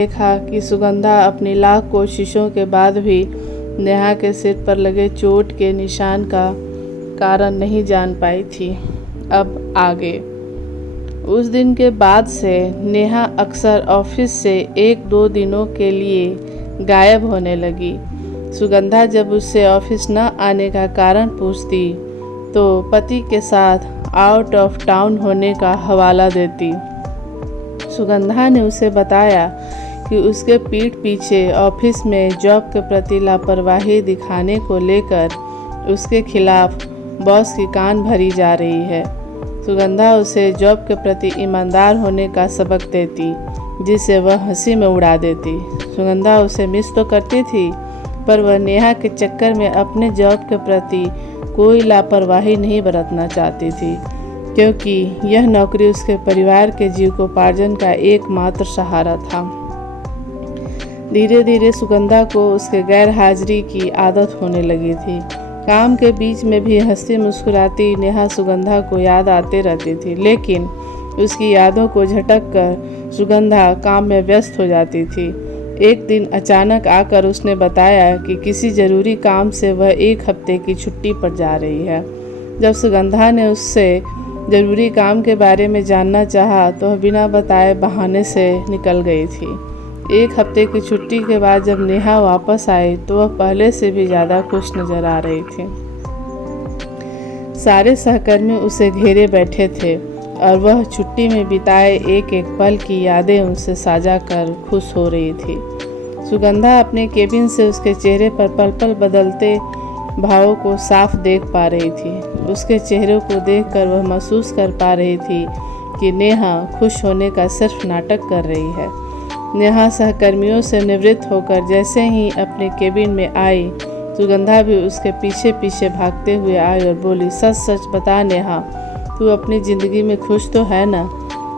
देखा कि सुगंधा अपनी लाख कोशिशों के बाद भी नेहा के सिर पर लगे चोट के निशान का कारण नहीं जान पाई थी। अब आगे। उस दिन के बाद से नेहा अक्सर ऑफिस से 1-2 दिनों के लिए गायब होने लगी। सुगंधा जब उससे ऑफिस न आने का कारण पूछती तो पति के साथ आउट ऑफ टाउन होने का हवाला देती। सुगंधा ने उसे बताया कि उसके पीठ पीछे ऑफिस में जॉब के प्रति लापरवाही दिखाने को लेकर उसके खिलाफ बॉस की कान भरी जा रही है। सुगंधा उसे जॉब के प्रति ईमानदार होने का सबक देती, जिसे वह हंसी में उड़ा देती। सुगंधा उसे मिस तो करती थी, पर वह नेहा के चक्कर में अपने जॉब के प्रति कोई लापरवाही नहीं बरतना चाहती थी, क्योंकि यह नौकरी उसके परिवार के जीविकोपार्जन का एकमात्र सहारा था। धीरे धीरे सुगंधा को उसके गैर हाजिरी की आदत होने लगी थी। काम के बीच में भी हंसती मुस्कुराती नेहा सुगंधा को याद आते रहती थी, लेकिन उसकी यादों को झटक कर सुगंधा काम में व्यस्त हो जाती थी। एक दिन अचानक आकर उसने बताया कि किसी ज़रूरी काम से वह 1 हफ्ते की छुट्टी पर जा रही है। जब सुगंधा ने उससे ज़रूरी काम के बारे में जानना चाहा तो वह बिना बताए बहाने से निकल गई थी। 1 हफ्ते की छुट्टी के बाद जब नेहा वापस आई तो वह पहले से भी ज़्यादा खुश नजर आ रही थी। सारे सहकर्मी उसे घेरे बैठे थे और वह छुट्टी में बिताए एक एक पल की यादें उनसे साझा कर खुश हो रही थी। सुगंधा अपने केबिन से उसके चेहरे पर पल पल बदलते भावों को साफ देख पा रही थी। उसके चेहरे को देखकर वह महसूस कर पा रही थी कि नेहा खुश होने का सिर्फ नाटक कर रही है। नेहा सहकर्मियों से निवृत्त होकर जैसे ही अपने केबिन में आई, सुगंधा भी उसके पीछे पीछे भागते हुए आई और बोली, सच सच बता नेहा, तू अपनी ज़िंदगी में खुश तो है ना?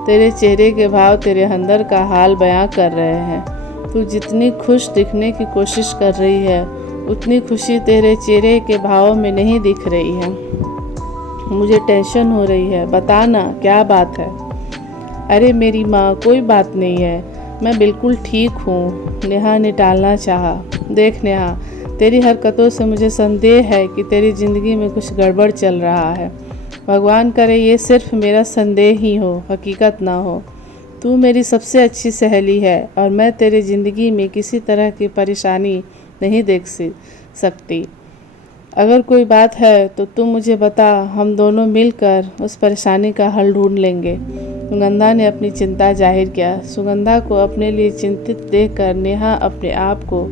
तेरे चेहरे के भाव तेरे अंदर का हाल बयां कर रहे हैं। तू जितनी खुश दिखने की कोशिश कर रही है, उतनी खुशी तेरे चेहरे के भावों में नहीं दिख रही है। मुझे टेंशन हो रही है, बता ना क्या बात है? अरे मेरी माँ, कोई बात नहीं है, मैं बिल्कुल ठीक हूँ, नेहा ने टालना चाहा। देख नेहा, तेरी हरकतों से मुझे संदेह है कि तेरी ज़िंदगी में कुछ गड़बड़ चल रहा है। भगवान करे ये सिर्फ मेरा संदेह ही हो, हकीकत ना हो। तू मेरी सबसे अच्छी सहेली है और मैं तेरी ज़िंदगी में किसी तरह की परेशानी नहीं देख सकती। अगर कोई बात है तो तुम मुझे बता, हम दोनों मिलकर उस परेशानी का हल ढूंढ लेंगे। सुगंधा ने अपनी चिंता जाहिर किया। सुगंधा को अपने लिए चिंतित देखकर नेहा अपने आप को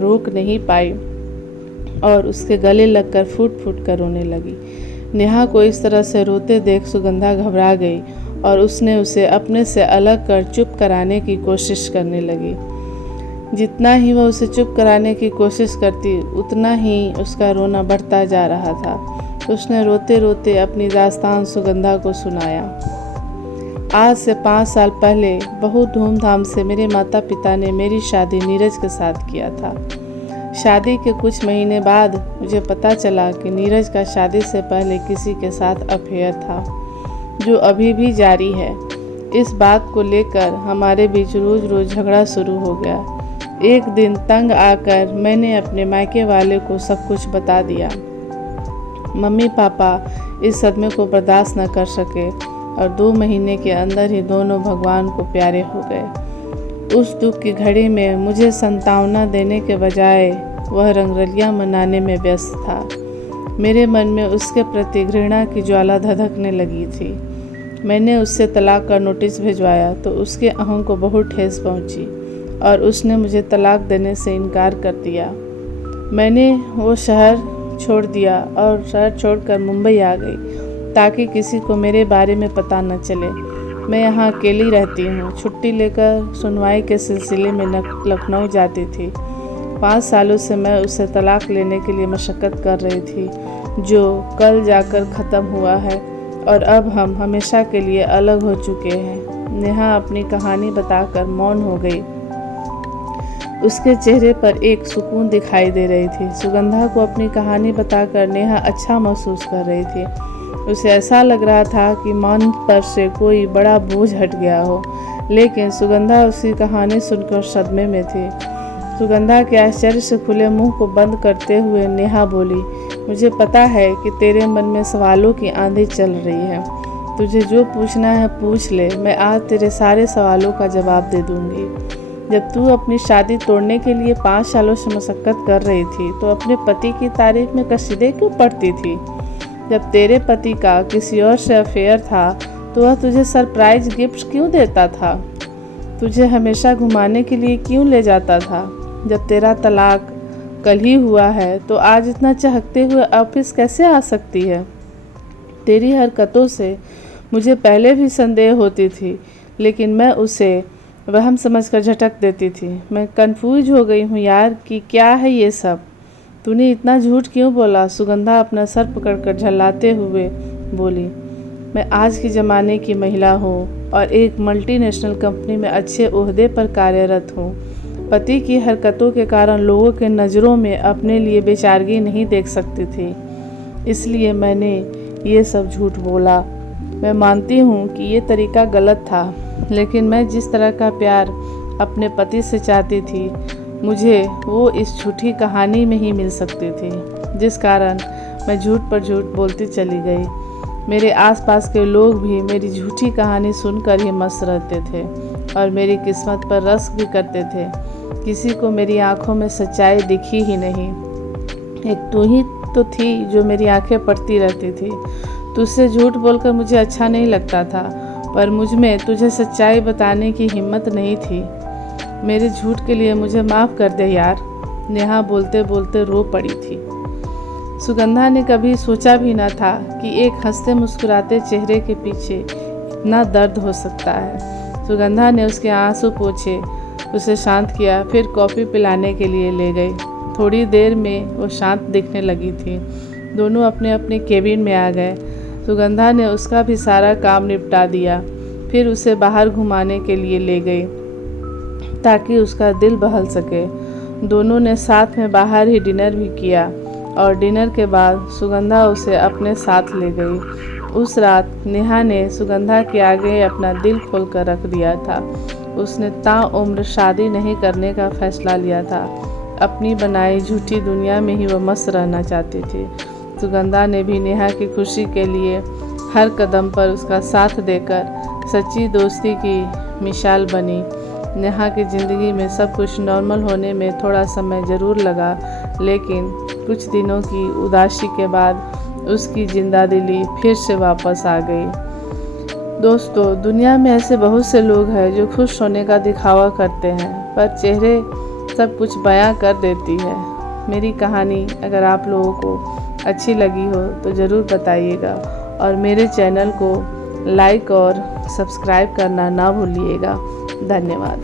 रोक नहीं पाई और उसके गले लगकर फूट फूट कर रोने लगी। नेहा को इस तरह से रोते देख सुगंधा घबरा गई और उसने उसे अपने से अलग कर चुप कराने की कोशिश करने लगी। जितना ही वह उसे चुप कराने की कोशिश करती, उतना ही उसका रोना बढ़ता जा रहा था। उसने रोते रोते अपनी दास्तान सुगंधा को सुनाया। आज से 5 साल पहले बहुत धूमधाम से मेरे माता पिता ने मेरी शादी नीरज के साथ किया था। शादी के कुछ महीने बाद मुझे पता चला कि नीरज का शादी से पहले किसी के साथ अफेयर था, जो अभी भी जारी है। इस बात को लेकर हमारे बीच रोज रोज झगड़ा शुरू हो गया। एक दिन तंग आकर मैंने अपने मायके वाले को सब कुछ बता दिया। मम्मी पापा इस सदमे को बर्दाश्त न कर सके और 2 महीने के अंदर ही दोनों भगवान को प्यारे हो गए। उस दुख की घड़ी में मुझे सांत्वना देने के बजाय वह रंगरलियां मनाने में व्यस्त था। मेरे मन में उसके प्रति घृणा की ज्वाला धधकने लगी थी। मैंने उससे तलाक का नोटिस भिजवाया तो उसके अहम को बहुत ठेस पहुंची और उसने मुझे तलाक देने से इनकार कर दिया। मैंने वो शहर छोड़ दिया और शहर छोड़कर मुंबई आ गई ताकि किसी को मेरे बारे में पता न चले। मैं यहाँ अकेली रहती हूँ। छुट्टी लेकर सुनवाई के सिलसिले में लखनऊ जाती थी। 5 सालों से मैं उससे तलाक लेने के लिए मशक्क़त कर रही थी, जो कल जाकर ख़त्म हुआ है और अब हम हमेशा के लिए अलग हो चुके हैं। नेहा अपनी कहानी बताकर मौन हो गई। उसके चेहरे पर एक सुकून दिखाई दे रही थी। सुगंधा को अपनी कहानी बताकर नेहा अच्छा महसूस कर रही थी। उसे ऐसा लग रहा था कि मन पर से कोई बड़ा बोझ हट गया हो, लेकिन सुगंधा उसकी कहानी सुनकर सदमे में थी। सुगंधा के आश्चर्य से खुले मुंह को बंद करते हुए नेहा बोली, मुझे पता है कि तेरे मन में सवालों की आंधी चल रही है। तुझे जो पूछना है पूछ ले, मैं आज तेरे सारे सवालों का जवाब दे दूंगी। जब तू अपनी शादी तोड़ने के लिए 5 सालों से मशक्कत कर रही थी तो अपने पति की तारीफ में कसीदे क्यों पढ़ती थी? जब तेरे पति का किसी और से अफेयर था तो वह तुझे सरप्राइज गिफ्ट क्यों देता था? तुझे हमेशा घुमाने के लिए क्यों ले जाता था? जब तेरा तलाक कल ही हुआ है तो आज इतना चहकते हुए ऑफिस कैसे आ सकती है? तेरी हरकतों से मुझे पहले भी संदेह होती थी, लेकिन मैं उसे वहम समझकर झटक देती थी। मैं कंफ्यूज हो गई हूँ यार कि क्या है ये सब। तूने इतना झूठ क्यों बोला? सुगंधा अपना सर पकड़कर झल्लाते हुए बोली, मैं आज के ज़माने की महिला हूँ और एक मल्टीनेशनल कंपनी में अच्छे ओहदे पर कार्यरत हूँ। पति की हरकतों के कारण लोगों के नज़रों में अपने लिए बेचारगी नहीं देख सकती थी, इसलिए मैंने ये सब झूठ बोला। मैं मानती हूँ कि ये तरीका गलत था, लेकिन मैं जिस तरह का प्यार अपने पति से चाहती थी मुझे वो इस झूठी कहानी में ही मिल सकती थी, जिस कारण मैं झूठ पर झूठ बोलती चली गई। मेरे आसपास के लोग भी मेरी झूठी कहानी सुनकर ही मस्त रहते थे और मेरी किस्मत पर रस भी करते थे। किसी को मेरी आंखों में सच्चाई दिखी ही नहीं। एक तू ही तो थी जो मेरी आंखें पड़ती रहती थी। तुझसे झूठ बोलकर मुझे अच्छा नहीं लगता था, पर मुझ में तुझे सच्चाई बताने की हिम्मत नहीं थी। मेरे झूठ के लिए मुझे माफ़ कर दे यार। नेहा बोलते बोलते रो पड़ी थी। सुगंधा ने कभी सोचा भी न था कि एक हंसते मुस्कुराते चेहरे के पीछे इतना दर्द हो सकता है। सुगंधा ने उसके आंसू पोंछे, उसे शांत किया, फिर कॉफ़ी पिलाने के लिए ले गई। थोड़ी देर में वो शांत दिखने लगी थी। दोनों अपने अपने केबिन में आ गए। सुगंधा ने उसका भी सारा काम निपटा दिया, फिर उसे बाहर घुमाने के लिए ले गई ताकि उसका दिल बहल सके। दोनों ने साथ में बाहर ही डिनर भी किया और डिनर के बाद सुगंधा उसे अपने साथ ले गई। उस रात नेहा ने सुगंधा के आगे अपना दिल खोल कर रख दिया था। उसने ताउम्र शादी नहीं करने का फैसला लिया था। अपनी बनाई झूठी दुनिया में ही वह मस्त रहना चाहती थी। सुगंधा ने भी नेहा की खुशी के लिए हर कदम पर उसका साथ देकर सच्ची दोस्ती की मिसाल बनी। नेहा की ज़िंदगी में सब कुछ नॉर्मल होने में थोड़ा समय ज़रूर लगा, लेकिन कुछ दिनों की उदासी के बाद उसकी जिंदा दिली फिर से वापस आ गई। दोस्तों, दुनिया में ऐसे बहुत से लोग हैं जो खुश होने का दिखावा करते हैं, पर चेहरे सब कुछ बयां कर देती है। मेरी कहानी अगर आप लोगों को अच्छी लगी हो तो ज़रूर बताइएगा और मेरे चैनल को लाइक और सब्सक्राइब करना ना भूलिएगा। धन्यवाद।